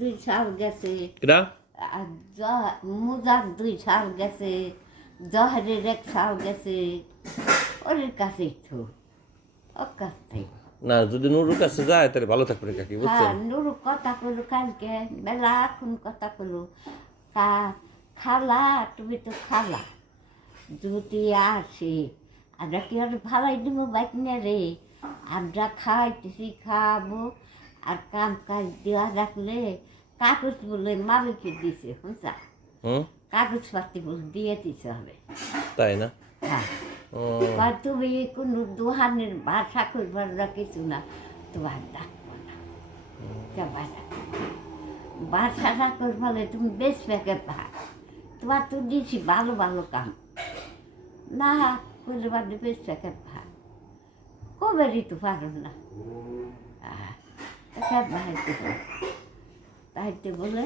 2 সাল গেছে। কিরা আর মুজার 2 সাল গেছে, জহরের 1 সাল গেছে। ওর কাছেই তো, ওর কাছ থেকে। না যদি নুরুর কাছে যায় তাহলে ভালো থাকবে কাকি হ্যাঁ, বুঝছেন। নুরু কথা কইলো কালকে, মেলাক্ষণ কথা কইলো। খালা, তুমি তো খালা। যদি আসে, আমরা কি আর ভালাই দিব বাইক নিয়ে রে? আমরা খাইতেছি, খাবো, আর কাম কাজ দেওয়া রাখলে কাগজ বলে মালিককে দিছে, বুঝছা? হুম কাগজপাতি বলে দিয়ে দিতে হবে। তাই না হ্যাঁ, ও কয় তুমি কোনো দোহানের ভাষা করবার না, কিছু না, তোমার ডাকবো না। বাসাটা করবালে তুমি বেশ প্যাকে ভাগ, তোমার তো দিয়েছি ভালো ভালো কাম, না করলে বাদে বেশ প্যাকে ভাগ, কবেরই তো পারো না। তাইতে বলে